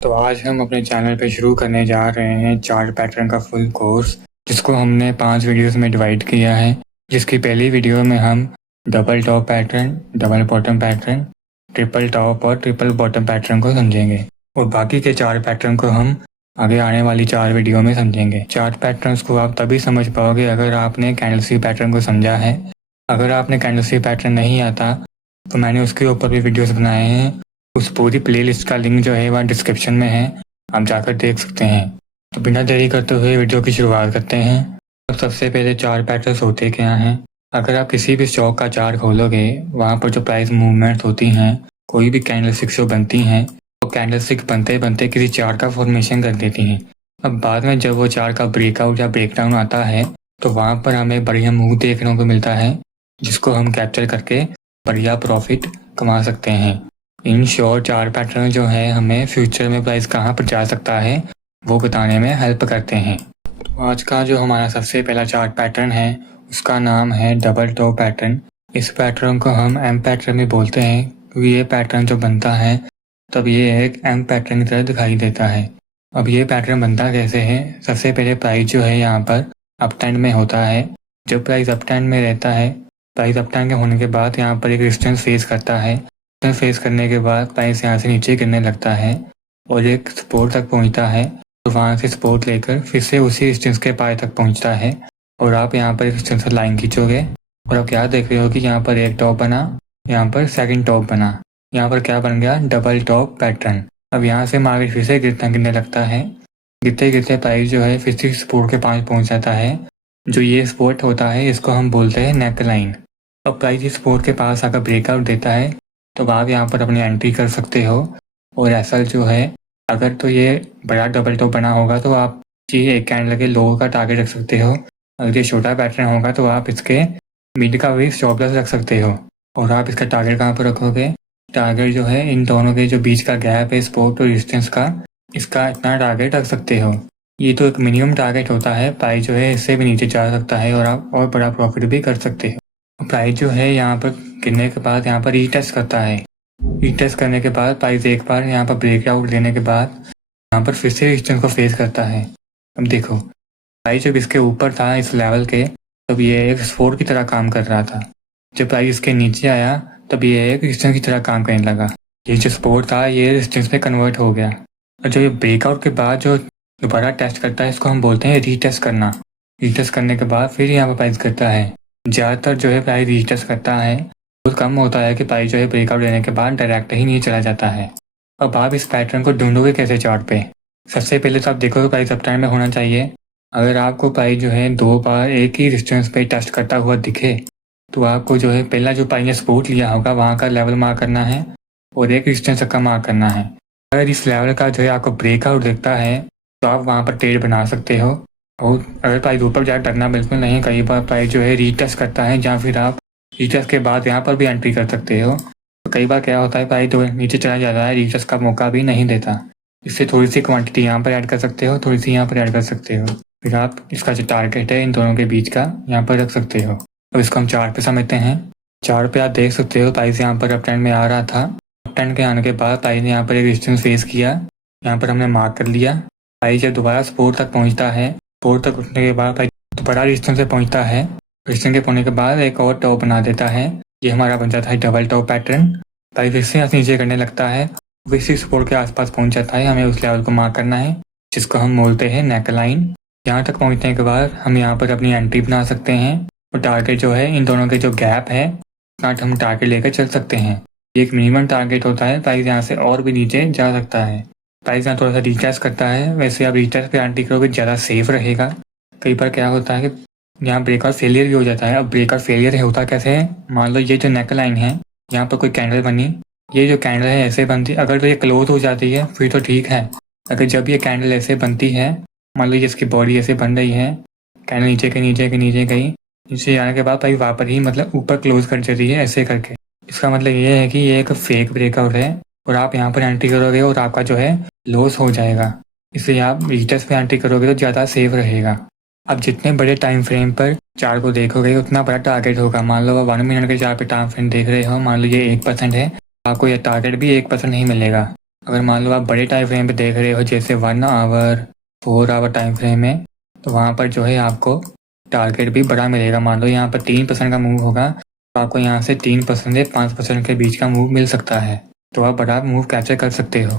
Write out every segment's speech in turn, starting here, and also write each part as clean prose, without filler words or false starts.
तो आज हम अपने चैनल पे शुरू करने जा रहे हैं चार्ट पैटर्न का फुल कोर्स, जिसको हमने 5 वीडियोस में डिवाइड किया है। जिसकी पहली वीडियो में हम double top pattern, double bottom pattern, triple top और ट्रिपल बॉटम पैटर्न को समझेंगे और बाकी के 4 पैटर्न को हम आगे आने वाली 4 वीडियो में समझेंगे। चार्ट पैटर्न्स को आप तभी समझ पाओगे अगर आपने कैंडलस्टिक पैटर्न को समझा है। अगर आपने कैंडलस्टिक पैटर्न नहीं आता तो मैंने उसके ऊपर भी वीडियोस बनाए हैं। उस पूरी प्लेलिस्ट का लिंक जो है वह डिस्क्रिप्शन में है, आप जाकर देख सकते हैं। तो बिना देरी करते हुए वीडियो की शुरुआत करते हैं। तो सबसे पहले चार्ट पैटर्न्स होते क्या हैं। अगर आप किसी भी स्टॉक का चार्ट खोलोगे, वहाँ पर जो प्राइस मूवमेंट्स होती हैं, कोई भी कैंडलस्टिक जो बनती हैं, वो कैंडलस्टिक बनते बनते किसी चार्ट का फॉर्मेशन कर देती हैं। अब बाद में जब वो चार्ट का ब्रेकआउट या ब्रेकडाउन आता है तो वहाँ पर हमें बढ़िया मूव देखने को मिलता है, जिसको हम कैप्चर करके बढ़िया प्रॉफिट कमा सकते हैं। इन शॉर्ट चार्ट पैटर्न जो है हमें फ्यूचर में प्राइस कहाँ पर जा सकता है वो बताने में हेल्प करते हैं। तो आज का जो हमारा सबसे पहला चार्ट पैटर्न है उसका नाम है डबल टॉप पैटर्न। इस पैटर्न को हम एम पैटर्न भी बोलते हैं, क्योंकि ये पैटर्न जो बनता है तब ये एक एम पैटर्न की तरह दिखाई देता है। अब ये पैटर्न बनता कैसे है। सबसे पहले प्राइस जो है यहाँ पर अप ट्रेंड में होता है। जब प्राइस अप ट्रेंड में रहता है, प्राइस अप ट्रेंड के होने के बाद यहाँ पर एक रेजिस्टेंस फेस करता है। फेस करने के बाद प्राइस यहाँ से नीचे गिरने लगता है और एक सपोर्ट तक पहुँचता है। तो वहाँ से सपोर्ट लेकर फिर से उसी डिस्टेंस के पाए तक पहुँचता है और आप यहाँ पर एक डिस्टेंस पर लाइन खींचोगे और आप क्या देख रहे हो कि यहाँ पर एक टॉप बना, यहाँ पर सेकंड टॉप बना, यहाँ पर क्या बन गया, डबल टॉप पैटर्न। अब यहाँ से मार्केट फिर से गिरने लगता है। गिरते गिरते प्राइस जो है फिर से सपोर्ट के पास पहुँच जाता है। जो ये सपोर्ट होता है इसको हम बोलते हैं नेक लाइन। अब प्राइस इस सपोर्ट के पास आकर ब्रेकआउट देता है तो आप यहाँ पर अपनी एंट्री कर सकते हो। और ऐसा जो है अगर तो ये बड़ा डबल टॉप बना होगा तो आप ये एक कैंडल के लो का टारगेट रख सकते हो। अगर ये छोटा पैटर्न होगा तो आप इसके मिड का भी स्टॉप लॉस रख सकते हो। और आप इसका टारगेट कहाँ पर रखोगे, टारगेट जो है इन दोनों के जो बीच का गैप है सपोर्ट और रेजिस्टेंस का, इसका इतना टारगेट रख सकते हो। ये तो एक मिनिमम टारगेट होता है, प्राइस जो है इससे भी नीचे जा सकता है और आप और बड़ा प्रॉफिट भी कर सकते हो। प्राइस जो है यहाँ पर गिरने के बाद यहाँ पर रीटेस्ट करता है। रीटेस्ट करने के बाद प्राइस एक बार यहाँ पर ब्रेकआउट लेने के बाद यहाँ पर फिर से रेजिस्टेंस को फेस करता है। अब देखो प्राइस जब इसके ऊपर था इस लेवल के, तब ये एक सपोर्ट की तरह काम कर रहा था। जब प्राइस इसके नीचे आया तब ये एक रेजिस्टेंस की तरह काम करने लगा। ये जो सपोर्ट था ये रेजिस्टेंस में कन्वर्ट हो गया। और जो ये ब्रेकआउट के बाद जो दोबारा टेस्ट करता है इसको हम बोलते हैं रीटेस्ट करना। रीटेस्ट करने के बाद फिर यहाँ पर प्राइस करता है। ज़्यादातर जो है प्राइस रीटेस्ट करता है, बहुत कम होता है कि प्राइस जो है ब्रेकआउट लेने के बाद डायरेक्ट ही नहीं चला जाता है। अब आप इस पैटर्न को ढूंढोगे कैसे चार्ट पे। सबसे पहले तो आप देखोगे प्राइस अप ट्रेंड में होना चाहिए। अगर आपको प्राइस जो है 2 बार एक ही डिस्टेंस पे टेस्ट करता हुआ दिखे तो आपको जो है पहला जो प्राइस ने सपोर्ट लिया होगा वहाँ का लेवल मार्क करना है और एक डिस्टेंस का मार्क करना है। अगर इस लेवल का जो है आपको ब्रेकआउट दिखता है तो आप वहाँ पर ट्रेड बना सकते हो। और अगर प्राइस ऊपर जाए डरना बिल्कुल नहीं। कई बार प्राइस जो है रीटेस्ट करता है, जहाँ फिर आप रीटेस्ट के बाद यहाँ पर भी एंट्री कर सकते हो। तो कई बार क्या होता है प्राइस तो नीचे चला जाता है, रीटेस्ट का मौका भी नहीं देता। इससे थोड़ी सी क्वांटिटी यहाँ पर ऐड कर सकते हो, थोड़ी सी यहाँ पर ऐड कर सकते हो। फिर आप इसका जो टारगेट है इन दोनों के बीच का यहाँ पर रख सकते हो। अब इसको हम चार्ट पे समझते हैं। चार्ट पे आप देख सकते हो प्राइस यहाँ पर अप ट्रेंड में आ रहा था। अप ट्रेंड के आने के बाद प्राइस ने यहाँ पर एक रेजिस्टेंस फेस किया, यहाँ पर हमने मार्क कर लिया। प्राइस जब दोबारा सपोर्ट तक पहुँचता है, सपोर्ट तक उठने के बाद प्राइस दोबारा रेजिस्टेंस पे पहुँचता है। रेजिस्टेंस के पहुँचने के बाद एक और टॉप बना देता है। ये हमारा बन जाता है डबल टॉप पैटर्न। प्राइस फिर से यहाँ से नीचे करने लगता है, फिर से सपोर्ट के आसपास पहुँच जाता है। हमें उस लेवल को मार्क करना है जिसको हम बोलते हैं नेक लाइन। यहाँ तक पहुँचने के बाद हम यहाँ पर अपनी एंट्री बना सकते हैं और टारगेट जो है इन दोनों के जो गैप है उतना हम टारगेट लेकर चल सकते हैं। ये एक मिनिमम टारगेट होता है, प्राइस यहाँ से और भी नीचे जा सकता है। प्राइस यहाँ थोड़ा सा रीटेस्ट करता है, वैसे आप रीटेस्ट पे एंट्री करोगे ज़्यादा सेफ रहेगा। कई बार क्या होता है कि यहाँ ब्रेकआउट फेलियर भी हो जाता है। अब ब्रेकआउट फेलियर होता कैसे है, मान लो ये जो नेक लाइन है यहाँ पर कोई कैंडल बनी, ये जो कैंडल है ऐसे बनती, अगर तो ये क्लोज हो जाती है फिर तो ठीक है। अगर जब ये कैंडल ऐसे बनती है, मान लो इसकी बॉडी ऐसे बन रही है, कैंडल नीचे के नीचे के नीचे गई, नीचे जाने के बाद भाई वापस ही मतलब ऊपर क्लोज कर देती है ऐसे करके, इसका मतलब ये है कि ये एक फेक ब्रेकआउट है और आप यहाँ पर एंट्री करोगे और आपका जो है लॉस हो जाएगा। इसलिए आप रीटेस्ट पे एंट्री करोगे तो ज़्यादा सेफ रहेगा। अब जितने बड़े टाइम फ्रेम पर चार्ट को देखोगे उतना बड़ा टारगेट होगा। मान लो आप 1 मिनट के चार्ट पे टाइम फ्रेम देख रहे हो, मान लो ये 1% है, आपको यह टारगेट भी 1% ही मिलेगा। अगर मान लो आप बड़े टाइम फ्रेम पे देख रहे हो जैसे 1 आवर 4 आवर टाइम फ्रेम में, तो वहाँ पर जो है आपको टारगेट भी बड़ा मिलेगा। मान लो यहाँ पर 3% का मूव होगा तो आपको यहाँ से 3% से 5% के बीच का मूव मिल सकता है, तो आप बड़ा मूव कैप्चर कर सकते हो।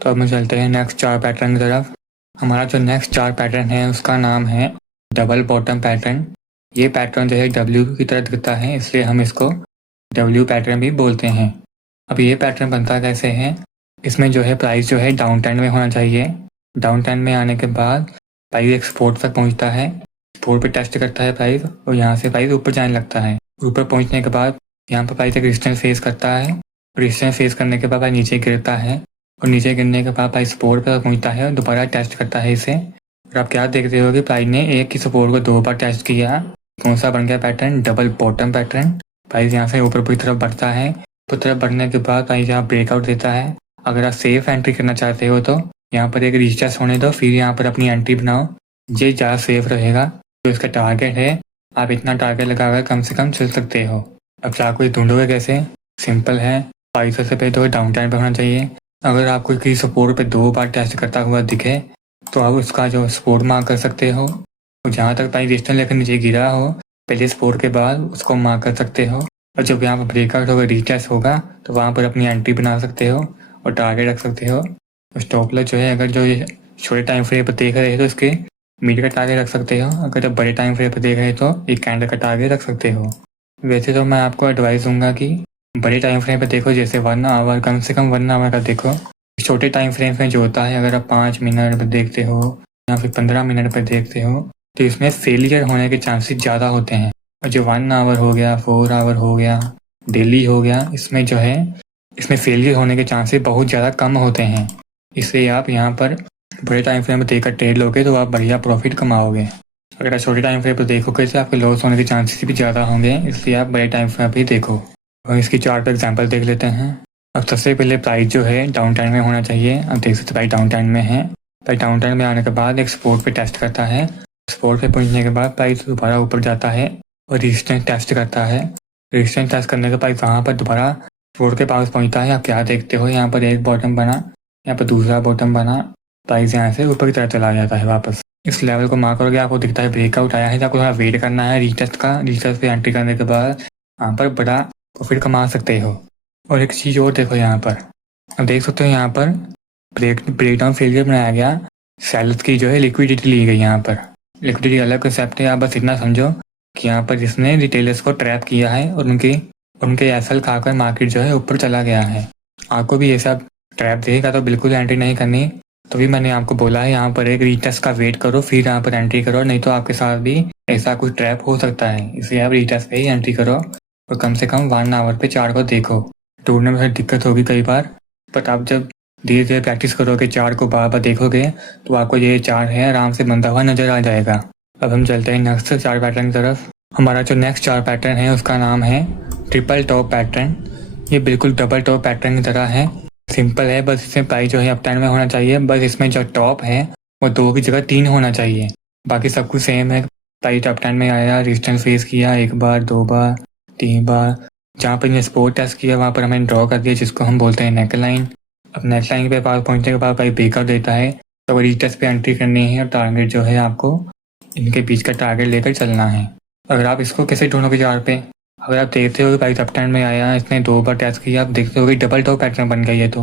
तो अब हम चलते हैं नेक्स्ट 4 पैटर्न की तरफ। हमारा जो नेक्स्ट 4 पैटर्न है उसका नाम है डबल बॉटम पैटर्न। ये पैटर्न जो है डब्ल्यू की तरह दिखता है, इसलिए हम इसको डब्ल्यू पैटर्न भी बोलते हैं। अब ये पैटर्न बनता कैसे है, इसमें जो है प्राइस जो है डाउन ट्रेंड में होना चाहिए। डाउन ट्रेंड में आने के बाद प्राइस एक सपोर्ट तक पहुंचता है, सपोर्ट पे टेस्ट करता है प्राइस और यहाँ से प्राइस ऊपर जाने लगता है। ऊपर पहुंचने के बाद यहाँ पर प्राइस एक रेजिस्टेंस फेस करता है, रेजिस्टेंस फेस करने के बाद प्राइस नीचे गिरता है और नीचे गिरने के बाद प्राइस सपोर्ट पर पहुंचता है और दोबारा टेस्ट करता है इसे। और आप क्या देखते हो कि प्राइस ने एक ही सपोर्ट को 2 बार टेस्ट किया। कौन सा बन गया pattern, double bottom pattern. Price यहाँ से ऊपर की तरफ बढ़ता है, ऊपर तरफ बढ़ने के बाद प्राइस यहाँ ब्रेकआउट देता है। अगर आप सेफ एंट्री करना चाहते हो तो यहाँ पर एक रिटेस्ट होने दो, फिर यहाँ पर अपनी एंट्री बनाओ, ये ज़्यादा सेफ रहेगा। जो इसका टारगेट है आप इतना टारगेट लगाकर कम से कम चल सकते हो। अब चाकू ये ढूंढोगे कैसे, सिंपल है। प्राइस से पहले तो डाउन टाइम पर होना चाहिए। अगर आपको किसी सपोर्ट पे 2 बार टेस्ट करता हुआ दिखे तो आप उसका जो सपोर्ट मार्क कर सकते हो, और जहाँ तक प्राइस रेजिस्टेंस लेकर नीचे गिरा हो पहले सपोर्ट के बाद उसको मार्क कर सकते हो। और जब यहाँ पर ब्रेकआउट होगा, रीटेस्ट होगा, तो वहाँ पर अपनी एंट्री बना सकते हो और टारगेट रख सकते हो। स्टॉप लॉस जो है अगर जो ये छोटे टाइम फ्रेम पर देख रहे हो तो इसके मीड का टारगेट रख सकते हो। अगर जब बड़े टाइम फ्रेम पर देख रहे हो तो एक कैंडल का टारगेट रख सकते हो। वैसे तो मैं आपको एडवाइस दूंगा कि बड़े टाइम फ्रेम पर देखो, जैसे 1 आवर, कम से कम 1 आवर का देखो। छोटे टाइम फ्रेम में जो होता है अगर आप 5 मिनट पर देखते हो या फिर 15 मिनट पर देखते हो तो इसमें फेलियर होने के चांसेस ज़्यादा होते हैं। और जो 1 आवर हो गया, 4 आवर हो गया, डेली हो गया, इसमें जो है इसमें फेलियर होने के चांसेस बहुत ज़्यादा कम होते हैं। इसलिए आप यहाँ पर बड़े टाइम फ्रेम पर देखकर ट्रेड लोगे तो आप बढ़िया प्रॉफिट कमाओगे। अगर आप छोटे टाइम फ्रेम पर देखोगे तो आपके लॉस होने के चांसेस भी ज़्यादा होंगे, इसलिए आप बड़े टाइम फ्रेम पर देखो। और इसकी चार्ट एग्जाम्पल देख लेते हैं। अब सबसे पहले प्राइस जो है डाउन टाइम में होना चाहिए। अब देख सकते प्राइस डाउन टाइम में है। प्राइस डाउन टाइम में आने के बाद एक सपोर्ट पे टेस्ट करता है, सपोर्ट पे पहुंचने के बाद प्राइस दोबारा ऊपर जाता है और रेजिस्टेंस टेस्ट करता है। रेजिस्टेंस टेस्ट करने के बाद वहाँ पर दोबारा सपोर्ट के पास पहुंचता है। आप क्या देखते हो, यहाँ पर एक बॉटम बना, यहाँ पर दूसरा बॉटम बना, प्राइस यहाँ से ऊपर की तरफ चला जाता है वापस। इस लेवल को मार्क करोगे, आपको दिखता है ब्रेकआउट आया है, तो आपको थोड़ा वेट करना है रीटेस्ट का। रीटेस्ट पे एंट्री करने के बाद यहाँ पर बड़ा प्रॉफिट कमा सकते हो। और एक चीज़ और देखो, यहाँ पर अब देख सकते हो यहाँ पर ब्रेकडाउन फेलियर बनाया गया, सेलर्स की जो है लिक्विडिटी ली गई। यहाँ पर लिक्विडिटी अलग कंसेप्ट है। आप बस इतना समझो कि यहाँ पर जिसने रिटेलर्स को ट्रैप किया है और उनके एसएल खाकर मार्केट जो है ऊपर चला गया है। आपको भी ये सब ट्रैप देगा तो बिल्कुल एंट्री नहीं करनी। तो भी मैंने आपको बोला है यहाँ पर एक रीटेस्ट का वेट करो फिर यहाँ पर एंट्री करो, नहीं तो आपके साथ भी ऐसा कुछ ट्रैप हो सकता है। इसलिए आप रीटेस्ट पे ही एंट्री करो और कम से कम 1 आवर पे चार्ट को देखो। ढूंढने में दिक्कत होगी कई बार, बट आप जब धीरे धीरे प्रैक्टिस करोगे, चार्ट को बार बार देखोगे, तो आपको ये चार्ट है आराम से बनता हुआ नजर आ जाएगा। अब हम चलते हैं नेक्स्ट 4 पैटर्न की तरफ। हमारा जो नेक्स्ट 4 पैटर्न है उसका नाम है ट्रिपल टॉप पैटर्न। ये बिल्कुल डबल टॉप पैटर्न की तरह है, सिंपल है। बस इसमें प्राइस जो है अप ट्रेंड में होना चाहिए। बस इसमें जो टॉप है वो 2 की जगह 3 होना चाहिए, बाकी सब कुछ सेम है। प्राइस अप ट्रेंड में आया, रेजिस्टेंस फेस किया 1 बार, 2 बार, 3 बार, जहाँ पर इन्हें सपोर्ट टेस्ट किया वहाँ पर हमें ड्रॉ कर दिया, जिसको हम बोलते हैं नेक लाइन। अब नेक लाइन पे पास पहुँचने के बाद प्राइस ब्रेकआउट देता है, तो रीटेस्ट पे एंट्री करनी है और टारगेट जो है आपको इनके बीच का टारगेट लेकर चलना है। अगर आप इसको कैसे ढूंढोगे चार्ट पे, अगर आप देखते हो कि प्राइस अप ट्रेंड में आया, इसने 2 बार टेस्ट किया, आप देखते हो कि डबल टॉप पैटर्न बन गया ये, तो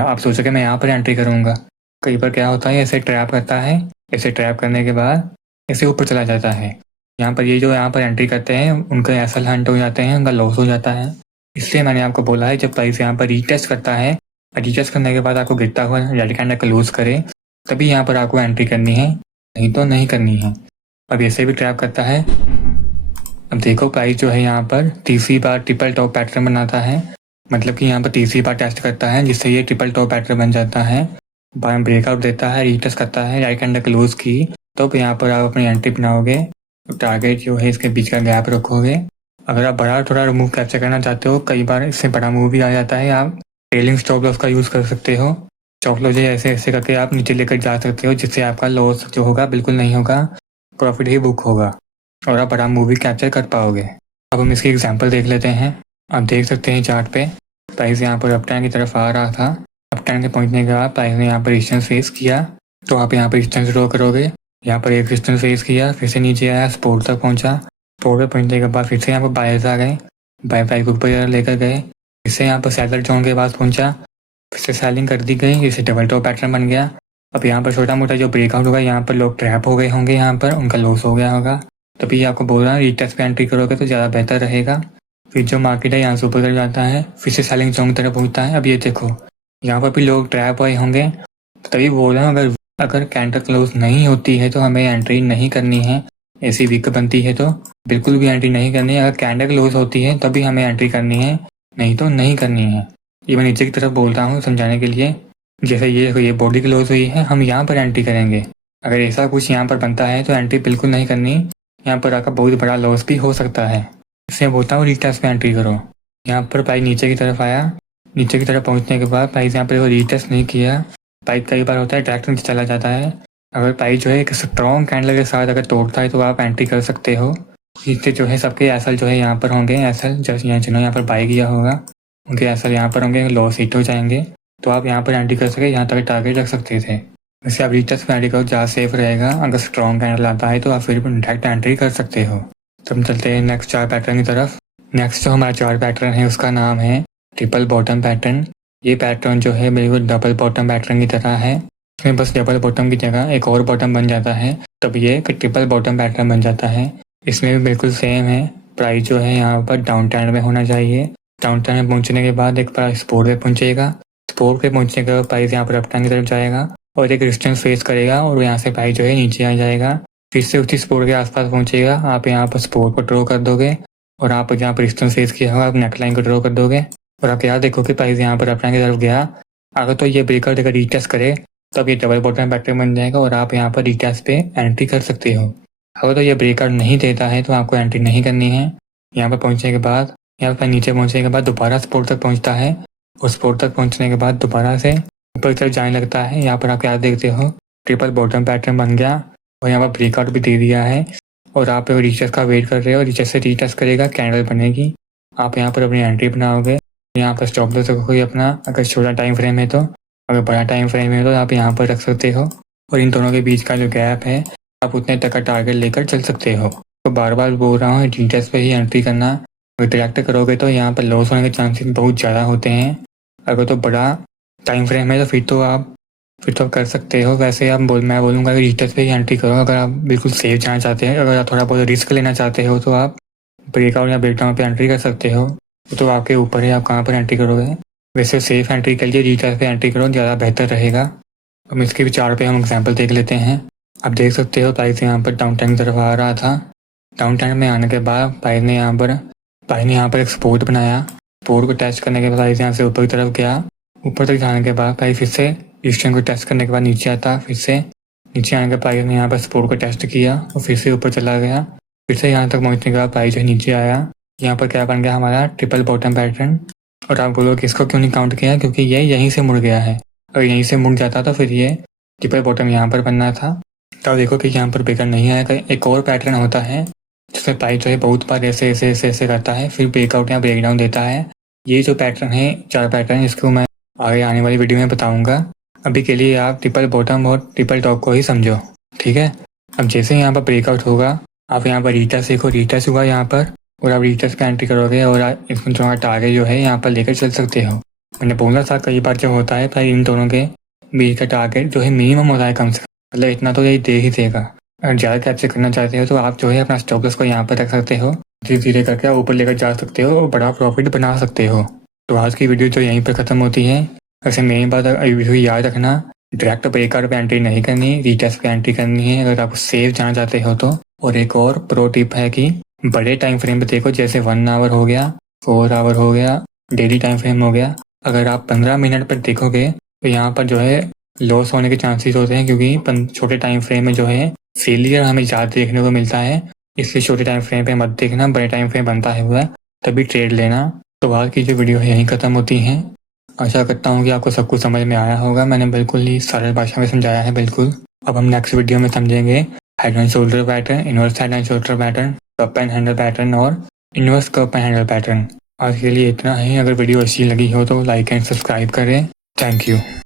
आप सोचोगे मैं यहाँ पर एंट्री करूँगा। कई बार क्या होता है, ऐसे ट्रैप करता है, ऐसे ट्रैप करने के बाद ऐसे ऊपर चला जाता है। यहाँ पर ये जो यहाँ पर एंट्री करते हैं उनके एसएल हंट हो जाते हैं, उनका लॉस हो जाता है। इसलिए मैंने आपको बोला है जब प्राइस यहाँ पर रीटेस्ट करता है, रीटेस्ट करने के बाद आपको गिरता हुआ रेड कैंडल क्लोज करे, तभी यहाँ पर आपको एंट्री करनी है, नहीं तो नहीं करनी है। अब ऐसे भी ट्रैप करता है। अब देखो प्राइस जो है यहाँ पर तीसरी बार ट्रिपल टॉप पैटर्न बनाता है, मतलब कि यहाँ पर तीसरी बार टेस्ट करता है, जिससे ये ट्रिपल टॉप पैटर्न बन जाता है। बार ब्रेकआउट देता है, रीटेस्ट करता है, राइट कैंडल क्लोज की, तो यहाँ पर आप अपनी एंट्री बनाओगे। टारगेट जो है इसके बीच का गैप रखोगे। अगर आप बड़ा थोड़ा मूव कैप्चर करना चाहते हो, कई बार इससे बड़ा मूव भी आ जाता है, आप ट्रेलिंग स्टॉप लॉस का यूज़ कर सकते हो। स्टॉप लॉस ऐसे ऐसे करके आप नीचे लेकर जा सकते हो, जिससे आपका लॉस जो होगा बिल्कुल नहीं होगा, प्रॉफिट ही बुक होगा और आप बड़ा मूव भी कैप्चर कर पाओगे। अब हम इसकी एग्जाम्पल देख लेते हैं। आप देख सकते हैं चार्ट पे प्राइस यहाँ पर अप ट्रेंड की तरफ आ रहा था, अप टर्न के पहुंचने के बाद प्राइस ने यहाँ पर रेजिस्टेंस फेस किया, तो आप यहाँ पर रेजिस्टेंस ड्रॉ करोगे। यहाँ पर एक रेजिस्टेंस फेस किया, फिर से नीचे आया, सपोर्ट तक पहुंचा। सपोर्ट पर पहुंचने के बाद फिर से यहाँ पर बायर्स आ गए, बाय प्राइस को ऊपर लेकर गए। फिर से यहाँ पर सेलर जोन के पास पहुंचा, फिर से सेलिंग कर दी गई, इससे डबल टॉप पैटर्न बन गया। अब यहाँ पर छोटा मोटा जो ब्रेकआउट होगा, यहाँ पर लोग ट्रैप हो गए होंगे, यहाँ पर उनका लॉस हो गया होगा, तभी आपको बोल रहा हूँ रीटेस्ट पे एंट्री करोगे तो ज़्यादा बेहतर रहेगा। फिर जो मार्केट है यहाँ से ऊपर कर जाता है, फिर से सेलिंग जोन की तरफ पहुँचता है। अब ये देखो यहाँ पर भी लोग ट्रैप हुए होंगे, तभी बोल रहा हूँ अगर कैंडल क्लोज नहीं होती है तो हमें एंट्री नहीं करनी है। ऐसी वीक बनती है तो बिल्कुल भी एंट्री नहीं करनी है। अगर कैंडल क्लोज होती है तभी हमें एंट्री करनी है, नहीं तो नहीं करनी है। ये मैं नीचे की तरफ बोल रहा हूँ समझाने के लिए। जैसे ये बॉडी क्लोज हुई है, हम यहाँ पर एंट्री करेंगे। अगर ऐसा कुछ यहाँ पर बनता है तो एंट्री बिल्कुल नहीं करनी, यहाँ पर आकर बहुत बड़ा लॉस भी हो सकता है। इसलिए बोलता हूँ रीटेस्ट पे एंट्री करो। यहाँ पर प्राइस नीचे की तरफ आया, नीचे की तरफ पहुँचने के बाद प्राइस यहाँ पर रीटेस्ट नहीं किया। प्राइस कई बार होता है डायरेक्ट नीचे चला जाता है। अगर प्राइस जो है एक स्ट्रॉन्ग कैंडल के साथ अगर तोड़ता है तो आप एंट्री कर सकते हो। इससे जो है सबके एसएल जो है यहाँ पर होंगे, एसएल जैसे जिन्होंने यहाँ पर बाई किया होगा उनके एसएल यहाँ पर होंगे, लॉस हिट हो जाएंगे, तो आप यहाँ पर एंट्री कर सके, यहाँ तक टारगेट रख सकते थे। वैसे आप रीटेस्ट पे एंट्री करो, ज़्यादा सेफ रहेगा। अगर स्ट्रॉन्ग कैंडल आता है तो आप फिर डायरेक्ट एंट्री कर सकते हो। तो हम चलते हैं नेक्स्ट चार पैटर्न की तरफ। नेक्स्ट जो हमारा चार पैटर्न है उसका नाम है ट्रिपल बॉटम पैटर्न। ये पैटर्न जो है बिल्कुल डबल बॉटम पैटर्न की तरह है। इसमें बस डबल बॉटम की जगह एक और बॉटम बन जाता है, तब ये एक ट्रिपल बॉटम पैटर्न बन जाता है। इसमें भी बिल्कुल सेम है। प्राइस जो है यहाँ पर डाउन ट्रेंड में होना चाहिए। डाउन ट्रेंड में पहुँचने के बाद एक प्राइस सपोर्ट पे पहुँचेगा, सपोर्ट पे पहुँचने के बाद प्राइस यहाँ पर अप ट्रेंड की तरफ जाएगा और एक रेजिस्टेंस फेस करेगा और यहाँ से प्राइस जो है नीचे आ जाएगा। फिर से उसी सपोर्ट के आसपास पहुँचेगा। आप यहाँ पर सपोर्ट को ड्रॉ कर दोगे और आप जहाँ पर रेजिस्टेंस फेस किया होगा आप नेकलाइन को ड्रॉ कर दोगे और आप यहाँ देखो कि प्राइस यहाँ पर अप ट्रेंड की तरफ गया। अगर तो ये ब्रेकआउट अगर रीटेस्ट करे तब ये डबल बॉटम पैटर्न बन जाएगा और आप यहाँ पर रीटेस्ट पे एंट्री कर सकते हो। अगर तो ये ब्रेकआउट नहीं देता है तो आपको एंट्री नहीं करनी है। यहाँ पर पहुँचने के बाद, यहाँ पर नीचे पहुँचने के बाद दोबारा सपोर्ट तक पहुँचता है और सपोर्ट तक पहुँचने के बाद दोबारा से ऊपर की तरफ जाने लगता है। यहाँ पर आप क्या देखते हो, ट्रिपल बॉटम पैटर्न बन गया और यहाँ पर ब्रेकआउट भी दे दिया है और आप रीटेस्ट का वेट कर रहे हो। रीटेस्ट से रीटेस्ट करेगा, कैंडल बनेगी, आप यहाँ पर अपनी एंट्री बनाओगे। यहाँ पर स्टॉप लॉस रखोगे अपना, अगर छोटा टाइम फ्रेम है तो। अगर बड़ा टाइम फ्रेम है तो आप यहाँ पर रख सकते हो और इन दोनों के बीच का जो गैप है आप उतने तक का टारगेट लेकर चल सकते हो। तो बार बार बोल रहा हूँ रीटेस्ट पे ही एंट्री करना। अगर डायरेक्ट करोगे तो यहाँ पर लॉस होने के चांसेस बहुत ज़्यादा होते हैं। अगर तो बड़ा टाइम फ्रेम है तो फिर तो आप कर सकते हो। वैसे मैं बोलूँगा कि रीटेस्ट पे ही एंट्री करो। अगर आप बिल्कुल सेफ जाना चाहते हैं, अगर आप थोड़ा बहुत रिस्क लेना चाहते हो तो आप ब्रेकआउट या ब्रेकडाउन पे एंट्री कर सकते हो। तो आपके ऊपर है आप कहाँ पर एंट्री करोगे। वैसे सेफ एंट्री के लिए रीटेस्ट पे एंट्री करो, ज़्यादा बेहतर रहेगा। अब इसके विचार पे हम एग्जांपल देख लेते हैं। आप देख सकते हो प्राइस यहाँ पर डाउन ट्रेंड की तरफ आ रहा था। डाउन ट्रेंड में आने के बाद प्राइस ने यहाँ पर एक सपोर्ट बनाया। सपोर्ट को टेस्ट करने के बाद प्राइस यहाँ से ऊपर की तरफ गया। ऊपर तक जाने के बाद प्राइस फिर से रेजिस्टेंस को टेस्ट करने के बाद नीचे आता। फिर से नीचे आने के प्राइस ने यहाँ पर सपोर्ट को टेस्ट किया और फिर से ऊपर चला गया। फिर से यहाँ तक पहुँचने के बाद प्राइस जो नीचे आया। यहाँ पर क्या बन गया हमारा ट्रिपल बॉटम पैटर्न। और आप बोलोगे इसको क्यों नहीं काउंट किया, क्योंकि ये यहीं से मुड़ गया है। अगर यहीं से मुड़ जाता तो फिर ये ट्रिपल बॉटम यहाँ पर बनना था। तो देखो कि यहाँ पर ब्रेकआउट नहीं आएगा। एक और पैटर्न होता है जिसमें प्राइस जो है बहुत बार ऐसे करता है, फिर ब्रेकआउट या ब्रेकडाउन देता है। ये जो पैटर्न है, चार पैटर्न, इसको मैं आगे आने वाली वीडियो में बताऊंगा। अभी के लिए आप ट्रिपल बॉटम और ट्रिपल टॉप को ही समझो, ठीक है। अब जैसे यहाँ पर ब्रेकआउट होगा, आप यहाँ पर रीटेस्ट देखो, रीटेस्ट हुआ यहाँ पर और आप रीटेस्ट पे एंट्री करोगे और इसमें जो टारगेट जो है यहाँ पर लेकर चल सकते हो। मैंने बोला था कई बार जो होता है भाई इन दोनों के बीच का टारगेट जो है मिनिमम होता है कम से कम, मतलब इतना तो यही दे ही देगा। अगर ज़्यादा कैप्चर करना चाहते हो तो आप जो है अपना स्टॉप लॉस को यहाँ पर रख सकते हो, धीरे धीरे करके आप ऊपर लेकर जा सकते हो और बड़ा प्रॉफिट बना सकते हो। तो आज की वीडियो जो यहीं पर ख़त्म होती है। वैसे मेन बात याद रखना, डायरेक्ट ब्रेकआउट पे एंट्री नहीं करनी, रीटेस्ट पे एंट्री करनी है अगर आप सेफ जाना चाहते हो तो। और एक और प्रो टिप है कि बड़े टाइम फ्रेम पे देखो, जैसे 1 आवर हो गया, 4 आवर हो गया, डेली टाइम फ्रेम हो गया। अगर आप 15 मिनट पर देखोगे तो यहाँ पर जो है लॉस होने के चांसेस होते हैं, क्योंकि छोटे टाइम फ्रेम में जो है फेलियर हमें ज़्यादा देखने को मिलता है। इसलिए छोटे टाइम फ्रेम पे मत देखना, बड़े टाइम फ्रेम बनता है हुआ तभी ट्रेड लेना। तो आज की जो वीडियो है यहीं ख़त्म होती है। आशा करता हूँ कि आपको सब कुछ समझ में आया होगा। मैंने बिल्कुल ही सरल भाषा में समझाया है बिल्कुल। अब हम नेक्स्ट वीडियो में समझेंगे head and shoulder pattern, inverse head and shoulder pattern, cup and handle pattern और inverse cup and handle pattern. आज के लिए इतना ही। अगर वीडियो अच्छी लगी हो तो लाइक एंड सब्सक्राइब करें। Thank you.